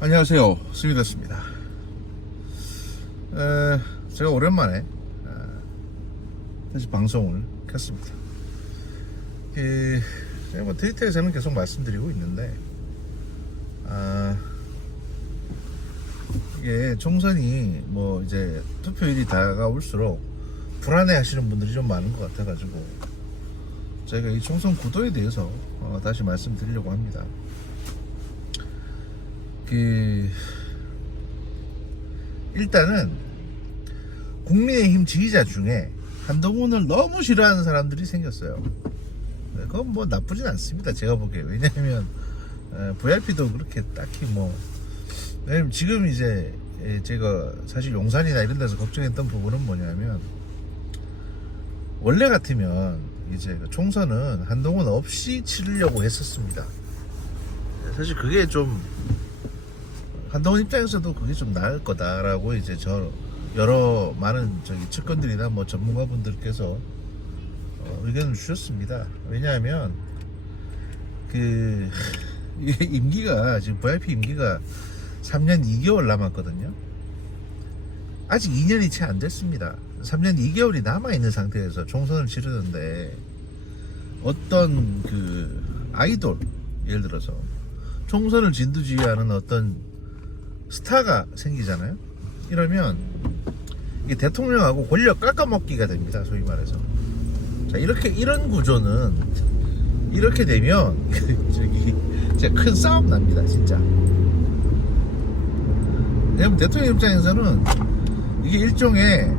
안녕하세요, 스미더스입니다. 제가 오랜만에 다시 방송을 켰습니다. 제가 뭐 트위터에서는 계속 말씀드리고 있는데 이게 총선이 뭐 이제 투표일이 다가올수록 불안해하시는 분들이 좀 많은 것 같아가지고 제가 이 총선 구도에 대해서 다시 말씀드리려고 합니다. 일단은 국민의힘 지지자 중에 한동훈을 너무 싫어하는 사람들이 생겼어요. 그건 뭐 나쁘진 않습니다, 제가 보기에. 왜냐하면 VIP도 그렇게 딱히 뭐, 왜냐면 지금 이제 제가 사실 용산이나 이런 데서 걱정했던 부분은 뭐냐면, 원래 같으면 이제 총선은 한동훈 없이 치르려고 했었습니다. 사실 그게 좀 한동훈 입장에서도 그게 좀 나을 거다라고 이제 여러 많은 측근들이나 뭐 전문가분들께서 의견을 주셨습니다. 왜냐하면 이게 임기가 지금 VIP 임기가 3년 2개월 남았거든요. 아직 2년이 채 안 됐습니다. 3년 2개월이 남아 있는 상태에서 총선을 치르는데 어떤 아이돌, 예를 들어서 총선을 진두지휘하는 어떤 스타가 생기잖아요. 이러면 이게 대통령하고 권력 깎아먹기가 됩니다, 소위 말해서. 자, 이런 구조는 이렇게 되면 진짜 큰 싸움 납니다, 진짜. 왜냐면 대통령 입장에서는 이게 일종의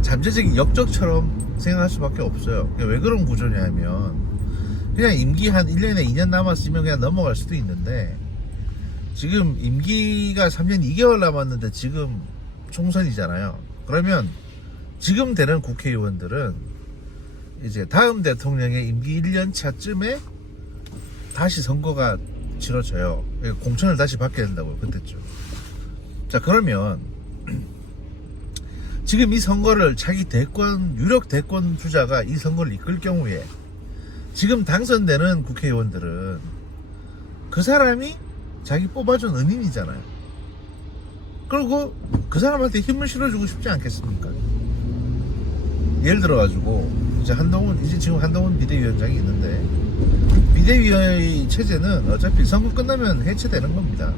잠재적인 역적처럼 생각할 수밖에 없어요. 왜 그런 구조냐면 그냥 임기 한 1년에 2년 남았으면 그냥 넘어갈 수도 있는데, 지금 임기가 3년 2개월 남았는데 지금 총선이잖아요. 그러면 지금 되는 국회의원들은 이제 다음 대통령의 임기 1년 차쯤에 다시 선거가 치러져요. 공천을 다시 받게 된다고요, 그때쯤. 자, 그러면 지금 이 선거를 자기 유력 대권 주자가 이 선거를 이끌 경우에 지금 당선되는 국회의원들은 그 사람이 자기 뽑아준 은인이잖아요. 그리고 그 사람한테 힘을 실어주고 싶지 않겠습니까? 예를 들어가지고 이제 지금 한동훈 비대위원장이 있는데, 비대위의 체제는 어차피 선거 끝나면 해체되는 겁니다.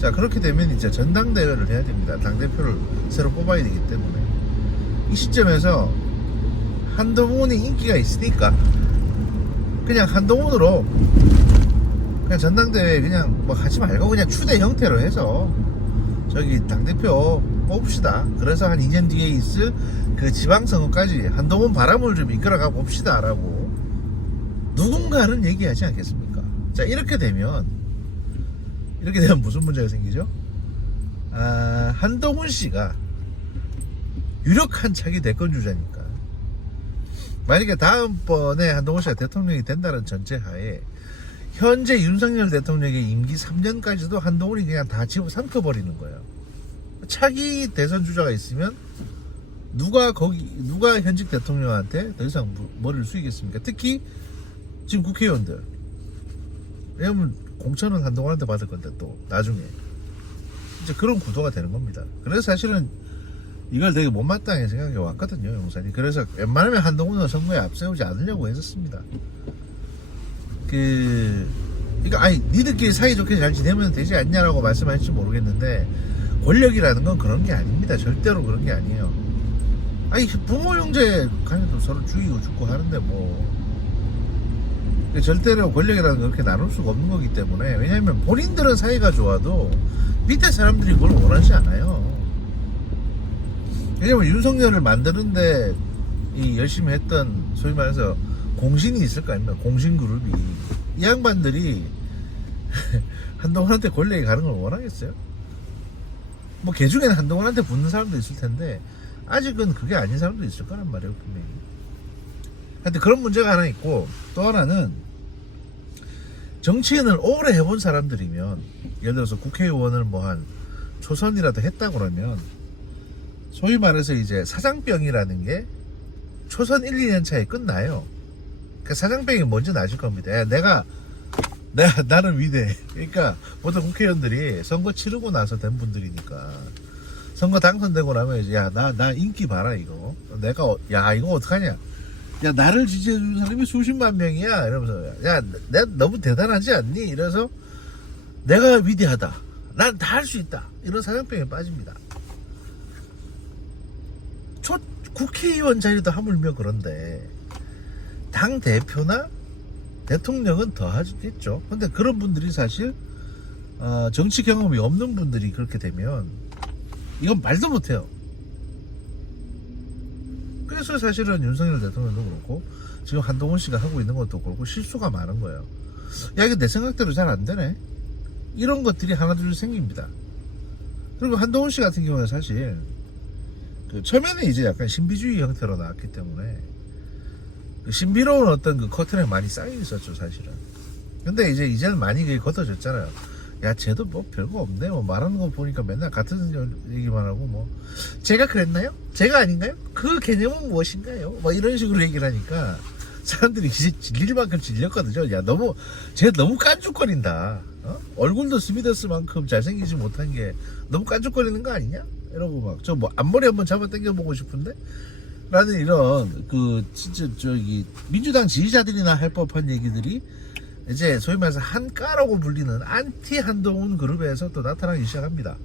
자, 그렇게 되면 이제 전당대회를 해야 됩니다. 당대표를 새로 뽑아야 되기 때문에 이 시점에서 한동훈이 인기가 있으니까 그냥 한동훈으로 그냥 전당대회 그냥 뭐 하지 말고 그냥 추대 형태로 해서 당대표 뽑읍시다. 그래서 한 2년 뒤에 있을 그 지방선거까지 한동훈 바람을 좀 이끌어가 봅시다 라고 누군가는 얘기하지 않겠습니까? 자, 이렇게 되면 무슨 문제가 생기죠? 한동훈 씨가 유력한 차기 대권 주자니까, 만약에 다음번에 한동훈 씨가 대통령이 된다는 전제하에 현재 윤석열 대통령의 임기 3년까지도 한동훈이 그냥 다 집어삼켜버리는 거예요. 차기 대선 주자가 있으면 누가 현직 대통령한테 더 이상 머리를 숙이겠습니까? 특히 지금 국회의원들. 왜냐면 공천은 한동훈한테 받을 건데 또 나중에 이제 그런 구도가 되는 겁니다. 그래서 사실은 이걸 되게 못마땅하게 생각해 왔거든요, 용산이. 그래서 웬만하면 한동훈은 선거에 앞세우지 않으려고 했었습니다. 니들끼리 사이좋게 잘 지내면 되지 않냐라고 말씀하실지 모르겠는데, 권력이라는 건 그런 게 아닙니다. 절대로 그런 게 아니에요. 부모 형제 간에도 서로 죽이고 죽고 하는데 절대로 권력이라는 건 그렇게 나눌 수가 없는 거기 때문에. 왜냐하면 본인들은 사이가 좋아도 밑에 사람들이 그걸 원하지 않아요. 왜냐면 윤석열을 만드는데 열심히 했던 소위 말해서 공신이 있을 거 아닙니까? 공신그룹이. 이 양반들이 한동훈한테 권력이 가는 걸 원하겠어요? 걔 중에는 한동훈한테 붙는 사람도 있을 텐데 아직은 그게 아닌 사람도 있을 거란 말이에요, 분명히. 하여튼 그런 문제가 하나 있고, 또 하나는 정치인을 오래 해본 사람들이면, 예를 들어서 국회의원을 한 초선이라도 했다 그러면 소위 말해서 이제 사장병이라는 게 초선 1, 2년 차에 끝나요. 그 사장병이 뭔지 아실 겁니다. 내가 나는 위대해. 그러니까 보통 국회의원들이 선거 치르고 나서 된 분들이니까 선거 당선되고 나면 이제 나 인기 봐라 이거. 내가 이거 어떡하냐. 야 나를 지지해주는 사람이 수십만 명이야 이러면서 야 내가 너무 대단하지 않니? 이래서 내가 위대하다. 난 다 할 수 있다. 이런 사장병에 빠집니다. 국회의원 자리도 하물며 그런데 당 대표나 대통령은 더 하겠죠. 근데 그런 분들이 사실 정치 경험이 없는 분들이 그렇게 되면 이건 말도 못해요. 그래서 사실은 윤석열 대통령도 그렇고 지금 한동훈 씨가 하고 있는 것도 그렇고 실수가 많은 거예요. 야 이게 내 생각대로 잘 안 되네. 이런 것들이 하나둘 생깁니다. 그리고 한동훈 씨 같은 경우는 사실 처음에는 이제 약간 신비주의 형태로 나왔기 때문에 그 신비로운 어떤 그 커튼에 많이 쌓여 있었죠 사실은. 근데 이제는 많이 그게 걷어졌잖아요. 야 쟤도 뭐 별거 없네. 뭐 말하는 거 보니까 맨날 같은 얘기만 하고 뭐 제가 그랬나요? 제가 아닌가요? 그 개념은 무엇인가요? 뭐 이런 식으로 얘기를 하니까 사람들이 이제 질릴 만큼 질렸거든요. 야 쟤 너무 깐죽거린다. 얼굴도 스미더스만큼 잘생기지 못한 게 너무 깐죽거리는 거 아니냐? 이러고 막 저 뭐 앞머리 한번 잡아 당겨보고 싶은데 라는 이런 진짜 민주당 지지자들이나 할 법한 얘기들이 이제 소위 말해서 한가라고 불리는 안티 한동훈 그룹에서 또 나타나기 시작합니다.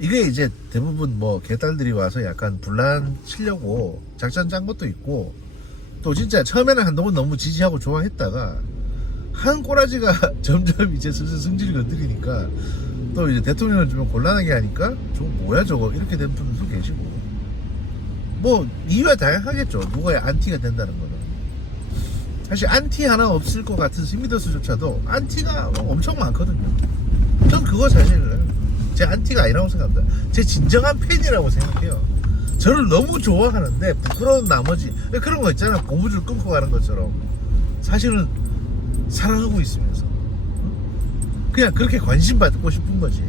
이게 이제 대부분 뭐 개딸들이 와서 약간 분란 치려고 작전 짠 것도 있고 또 진짜 처음에는 한동훈 너무 지지하고 좋아했다가 한 꼬라지가 점점 이제 슬슬 승질이 건드리니까 또 이제 대통령을 좀 곤란하게 하니까 저거 뭐야 저거 이렇게 된 분들도 계시고 뭐 이유가 다양하겠죠. 누가 안티가 된다는 거는. 사실 안티 하나 없을 것 같은 스미더스조차도 안티가 엄청 많거든요. 전 그거 사실 제 안티가 아니라고 생각합니다. 제 진정한 팬이라고 생각해요. 저를 너무 좋아하는데 부끄러운 나머지 그런 거 있잖아. 고무줄 끊고 가는 것처럼 사실은 사랑하고 있으면서 그냥 그렇게 관심 받고 싶은 거지.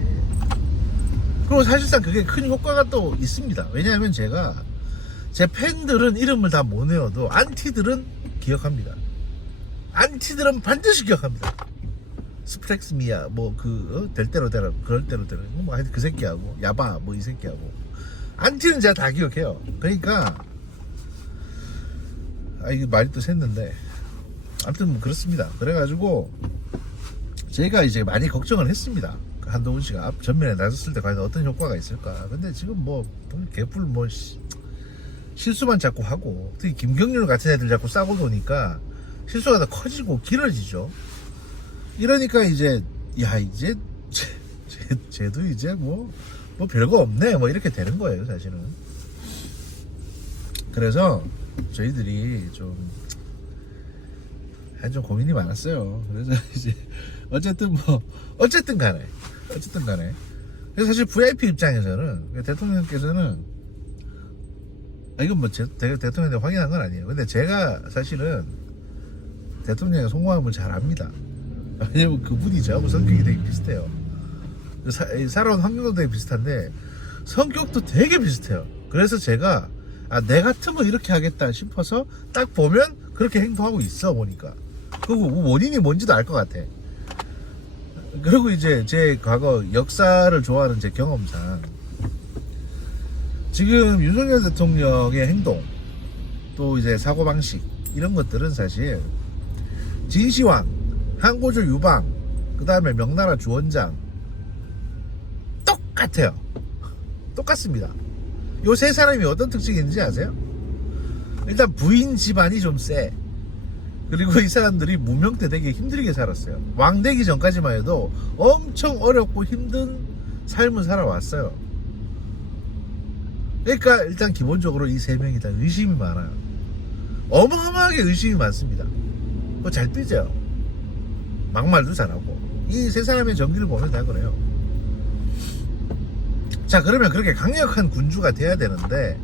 그리고 사실상 그게 큰 효과가 또 있습니다. 왜냐하면 제 팬들은 이름을 다 못 외워도 안티들은 기억합니다. 안티들은 반드시 기억합니다. 스프렉스미야 될 대로 되라 그럴 대로 되라 뭐 하여튼 그 새끼하고 야바 뭐 이 새끼하고 안티는 제가 다 기억해요. 그러니까 이게 말이 또 샜는데 아무튼 뭐 그렇습니다. 그래가지고 제가 이제 많이 걱정을 했습니다. 한동훈 씨가 앞 전면에 나섰을 때 과연 어떤 효과가 있을까. 근데 지금 뭐 개뿔 뭐 실수만 자꾸 하고 특히 김경률 같은 애들 자꾸 싸고 노니까 실수가 더 커지고 길어지죠. 이러니까 이제 이제 쟤도 이제 뭐 별거 없네 뭐 이렇게 되는 거예요 사실은. 그래서 저희들이 좀 고민이 많았어요. 그래서 이제 어쨌든 간에 그래서 사실 VIP 입장에서는 대통령께서는 이건 뭐 대통령한테 확인한 건 아니에요. 근데 제가 사실은 대통령의 속마음을 잘 압니다. 왜냐면 그분이 저하고 성격이 되게 비슷해요. 살아온 환경도 되게 비슷한데 성격도 되게 비슷해요. 그래서 제가 내 같으면 이렇게 하겠다 싶어서 딱 보면 그렇게 행동하고 있어 보니까 그 원인이 뭔지도 알 것 같아. 그리고 이제 제 과거 역사를 좋아하는 제 경험상 지금 윤석열 대통령의 행동 또 이제 사고방식 이런 것들은 사실 진시황, 한고조 유방 그 다음에 명나라 주원장 똑같아요. 똑같습니다. 요 세 사람이 어떤 특징이 있는지 아세요? 일단 부인 집안이 좀 세. 그리고 이 사람들이 무명 때 되게 힘들게 살았어요. 왕 되기 전까지만 해도 엄청 어렵고 힘든 삶을 살아왔어요. 그러니까 일단 기본적으로 이 세 명이 다 의심이 많아요. 어마어마하게 의심이 많습니다. 뭐 잘 뛰죠. 막말도 잘하고. 이 세 사람의 전기를 보면 다 그래요. 자, 그러면 그렇게 강력한 군주가 돼야 되는데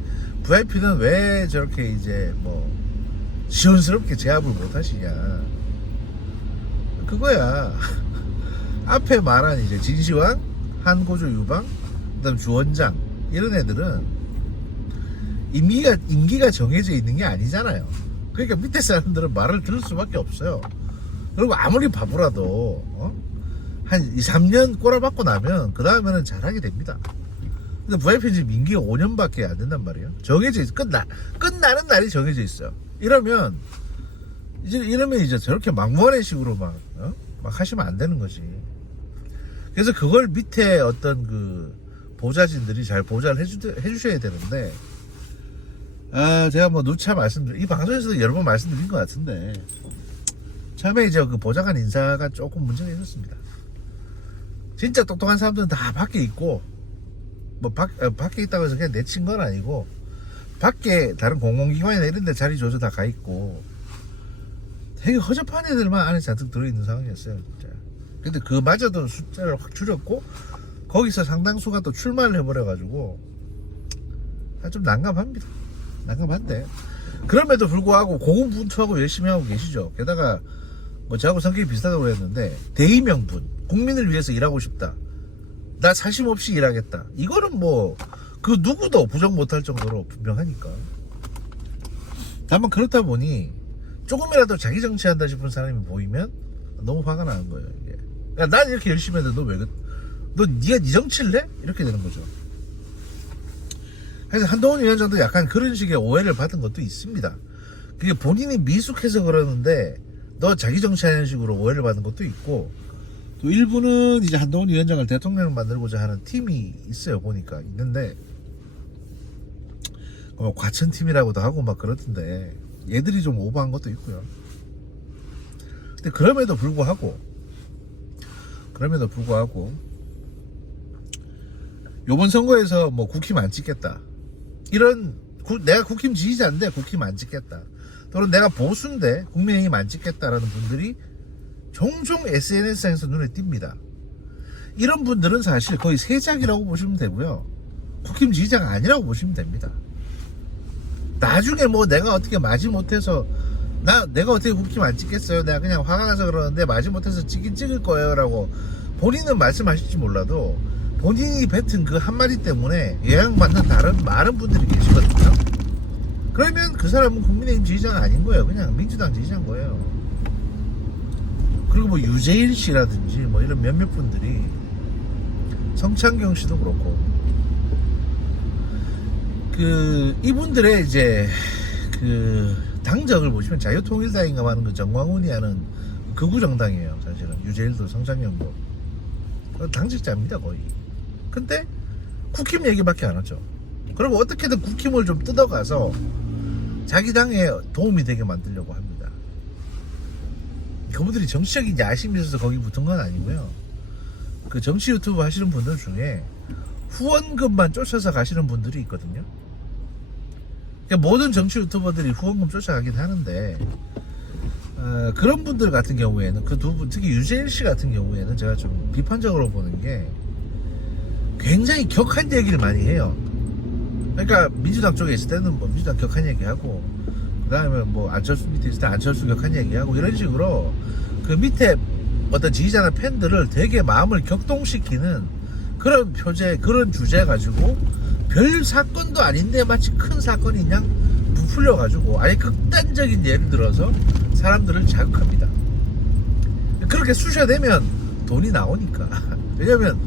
VIP는 왜 저렇게 이제 시원스럽게 제압을 못 하시냐. 그거야. 앞에 말한 이제 진시황, 한고조 유방, 그다음 주원장 이런 애들은 임기가 정해져 있는 게 아니잖아요. 그러니까 밑에 사람들은 말을 들을 수밖에 없어요. 그리고 아무리 바보라도 한 2, 3년 꼬라박고 나면 그 다음에는 잘하게 됩니다. 근데 VIP는 임기가 5년밖에 안 된단 말이에요. 정해져 있어. 끝나는 날이 정해져 있어요. 이러면 이제 저렇게 막무가내 식으로 막 하시면 안 되는 거지. 그래서 그걸 밑에 어떤 그 보좌진들이 잘 보좌를 해주셔야 되는데, 제가 뭐 누차 이 방송에서도 여러 번 말씀드린 것 같은데, 처음에 이제 그 보좌관 인사가 조금 문제가 있었습니다. 진짜 똑똑한 사람들은 다 밖에 있고, 뭐 밖에 있다고 해서 그냥 내친 건 아니고, 밖에 다른 공공기관이나 이런 데 자리 줘서 다 가 있고, 되게 허접한 애들만 안에 잔뜩 들어있는 상황이었어요, 진짜. 근데 그마저도 숫자를 확 줄였고, 거기서 상당수가 또 출마를 해버려가지고, 좀 난감합니다. 난감한데. 그럼에도 불구하고 고군분투하고 열심히 하고 계시죠. 게다가, 뭐 저하고 성격이 비슷하다고 했는데, 대의명분, 국민을 위해서 일하고 싶다. 나 사심 없이 일하겠다. 이거는 뭐, 그 누구도 부정 못할 정도로 분명하니까. 다만 그렇다 보니, 조금이라도 자기 정치한다 싶은 사람이 보이면 너무 화가 나는 거예요, 이게. 야, 난 이렇게 열심히 했는데 네가 네 정치를 해? 이렇게 되는 거죠. 그래서 한동훈 위원장도 약간 그런 식의 오해를 받은 것도 있습니다. 그게 본인이 미숙해서 그러는데 너 자기 정치하는 식으로 오해를 받은 것도 있고, 또 일부는 이제 한동훈 위원장을 대통령을 만들고자 하는 팀이 있어요. 보니까 있는데 과천팀이라고도 하고 막 그러던데 얘들이 좀 오버한 것도 있고요. 근데 그럼에도 불구하고 요번 선거에서 뭐 국힘 안 찍겠다, 내가 국힘 지지자인데 국힘 안 찍겠다, 또는 내가 보수인데 국민의힘 안 찍겠다라는 분들이 종종 SNS상에서 눈에 띕니다. 이런 분들은 사실 거의 세작이라고 보시면 되고요, 국힘 지지자가 아니라고 보시면 됩니다. 나중에 뭐 내가 어떻게 마지못해서 내가 어떻게 국힘 안 찍겠어요, 내가 그냥 화가 나서 그러는데 마지못해서 찍긴 찍을 거예요 라고 본인은 말씀하실지 몰라도 본인이 뱉은 그 한마디 때문에 영향받는 다른 많은 분들이 계시거든요. 그러면 그 사람은 국민의힘 지지자가 아닌 거예요. 그냥 민주당 지지자인 거예요. 그리고 뭐 유재일 씨라든지 뭐 이런 몇몇 분들이, 성창경 씨도 그렇고, 이분들의 이제 당적을 보시면 자유통일당인가 하는 그 정광훈이 하는 극우 정당이에요. 사실은 유재일도 성창경도 당직자입니다 거의. 근데 국힘 얘기밖에 안 하죠. 그리고 어떻게든 국힘을 좀 뜯어가서 자기 당에 도움이 되게 만들려고 합니다. 그분들이 정치적인 야심이 있어서 거기 붙은 건 아니고요. 그 정치 유튜브 하시는 분들 중에 후원금만 쫓아서 가시는 분들이 있거든요. 그러니까 모든 정치 유튜버들이 후원금 쫓아가긴 하는데, 그런 분들 같은 경우에는, 그 두 분, 특히 유재일 씨 같은 경우에는 제가 좀 비판적으로 보는 게 굉장히 격한 얘기를 많이 해요. 그러니까 민주당 쪽에 있을 때는 뭐 민주당 격한 얘기하고, 그 다음에 뭐 안철수 밑에 있을 때 안철수 격한 얘기하고, 이런 식으로 그 밑에 어떤 지지자나 팬들을 되게 마음을 격동시키는 그런 그런 주제 가지고 별 사건도 아닌데 마치 큰 사건인 양 부풀려가지고 아예 극단적인 예를 들어서 사람들을 자극합니다. 그렇게 쑤셔대면 돈이 나오니까. 왜냐면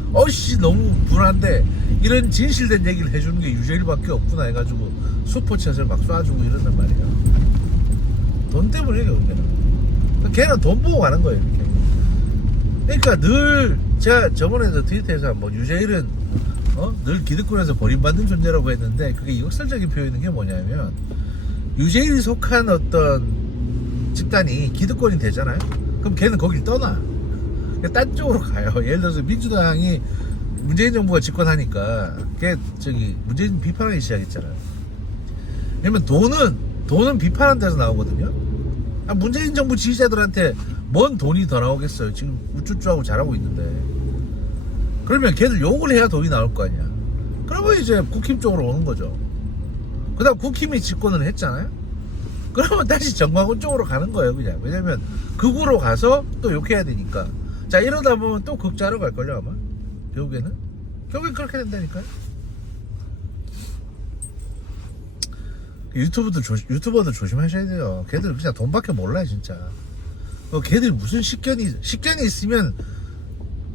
너무 불안한데 이런 진실된 얘기를 해주는 게 유재일밖에 없구나 해가지고 슈퍼챗을 막 쏴주고 이런단 말이야. 돈 때문에 그러면 걔는 돈 보고 가는 거예요, 이렇게. 그러니까 늘 제가 저번에도 트위터에서 뭐 유재일은 늘 기득권에서 버림받는 존재라고 했는데, 그게 역설적인 표현인 게 뭐냐면, 유재일이 속한 어떤 집단이 기득권이 되잖아요. 그럼 걔는 거길 떠나. 딴 쪽으로 가요. 예를 들어서 민주당이 문재인 정부가 집권하니까 문재인 비판하기 시작했잖아요. 왜냐면 돈은 비판하는 데서 나오거든요. 문재인 정부 지지자들한테 뭔 돈이 더 나오겠어요. 지금 우쭈쭈하고 잘하고 있는데. 그러면 걔들 욕을 해야 돈이 나올 거 아니야. 그러면 이제 국힘 쪽으로 오는 거죠. 그 다음 국힘이 집권을 했잖아요. 그러면 다시 정광훈 쪽으로 가는 거예요, 그냥. 왜냐면 극우로 가서 또 욕해야 되니까. 자, 이러다 보면 또 극자로 갈걸요, 아마. 결국엔 그렇게 된다니까요. 유튜버도 조심하셔야 돼요. 걔들 그냥 돈밖에 몰라요, 진짜. 걔들이 무슨 식견이 있으면,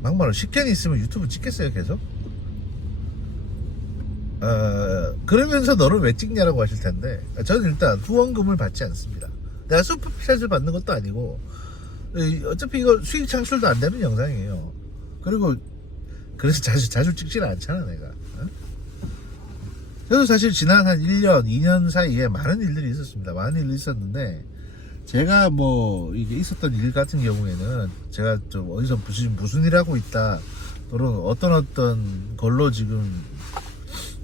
막말로 식견이 있으면 유튜브 찍겠어요, 계속? 그러면서 너를 왜 찍냐라고 하실 텐데, 저는 일단 후원금을 받지 않습니다. 내가 슈퍼챗을 받는 것도 아니고, 어차피 이거 수익 창출도 안 되는 영상이에요. 그리고, 그래서 자주 찍지는 않잖아, 내가. 저도 사실 지난 한 1년, 2년 사이에 많은 일들이 있었습니다. 많은 일이 있었는데, 제가 뭐, 이게 있었던 일 같은 경우에는, 제가 좀 어디서 무슨 일 하고 있다, 또는 어떤 걸로 지금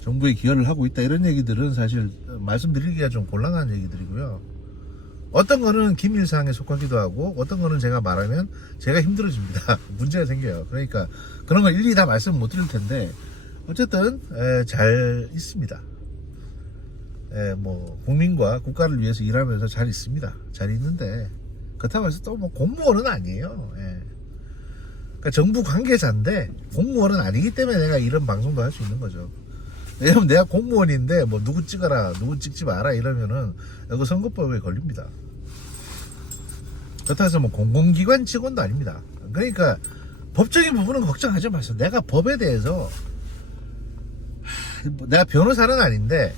정부에 기여를 하고 있다, 이런 얘기들은 사실 말씀드리기가 좀 곤란한 얘기들이고요. 어떤 거는 기밀사항에 속하기도 하고, 어떤 거는 제가 말하면 제가 힘들어집니다. 문제가 생겨요. 그러니까 그런 걸 일일이 다 말씀 못 드릴 텐데, 어쨌든 잘 있습니다. 뭐 국민과 국가를 위해서 일하면서 잘 있습니다. 잘 있는데 그렇다고 해서 또 뭐 공무원은 아니에요. 그러니까 정부 관계자인데 공무원은 아니기 때문에 내가 이런 방송도 할 수 있는 거죠. 왜냐면 내가 공무원인데 뭐 누구 찍어라, 누구 찍지 마라 이러면은 이거 선거법에 걸립니다. 그렇다고 해서 뭐 공공기관 직원도 아닙니다. 그러니까 법적인 부분은 걱정하지 마세요. 내가 법에 대해서 내가 변호사는 아닌데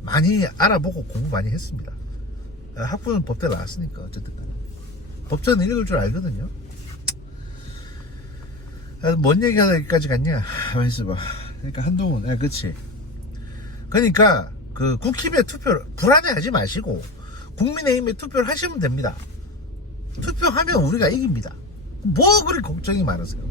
많이 알아보고 공부 많이 했습니다. 학부는 법대 나왔으니까 어쨌든 법전은 읽을 줄 알거든요. 뭔 얘기하다 여기까지 갔냐? 가만히 있어봐. 그러니까 한동훈, 그치. 그러니까 그 국힘의 투표를 불안해하지 마시고 국민의힘에 투표를 하시면 됩니다. 투표하면 우리가 이깁니다. 뭐 그리 걱정이 많으세요?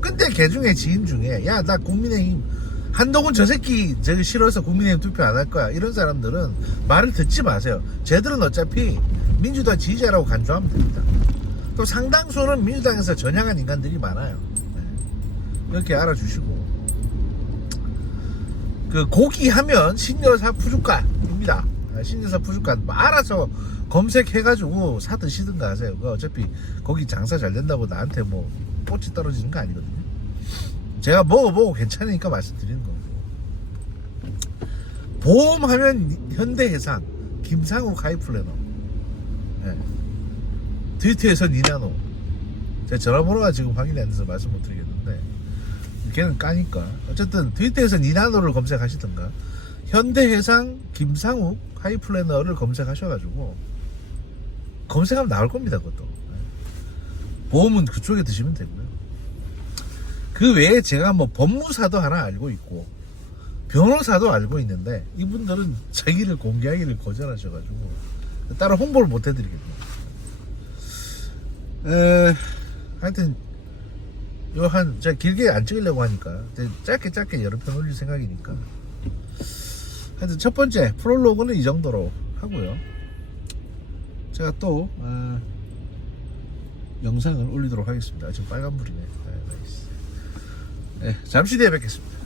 근데 개 중에 지인 중에 야 나 국민의힘 한동훈 저 새끼 저기 싫어서 국민의힘 투표 안 할 거야 이런 사람들은 말을 듣지 마세요. 쟤들은 어차피 민주당 지지자라고 간주하면 됩니다. 또 상당수는 민주당에서 전향한 인간들이 많아요. 이렇게 알아주시고 그 고기 하면 신여사 푸주간입니다. 신여사 푸주간 알아서 검색해가지고 사 드시든가 하세요. 어차피 거기 장사 잘 된다고 나한테 뭐 뽀찌 떨어지는 거 아니거든요. 제가 먹어보고 괜찮으니까 말씀드리는 거고. 보험하면 현대해상 김상욱 하이플래너, 트위터에서 니나노. 제 전화번호가 지금 확인이 안 돼서 말씀 못 드리겠는데 걔는 까니까 어쨌든 트위터에서 니나노를 검색하시든가 현대해상 김상욱 하이플래너를 검색하셔가지고 검색하면 나올 겁니다. 그것도 보험은 그쪽에 드시면 되고요. 그 외에 제가 뭐 법무사도 하나 알고 있고 변호사도 알고 있는데 이분들은 자기를 공개하기를 거절하셔가지고 따로 홍보를 못 해드리겠네요. 하여튼 제가 길게 안 찍으려고 하니까 짧게 여러 편 올릴 생각이니까 하여튼 첫 번째 프롤로그는 이 정도로 하고요. 제가 또 영상을 올리도록 하겠습니다. 지금 빨간불이네. 나이스. 잠시 뒤에 뵙겠습니다.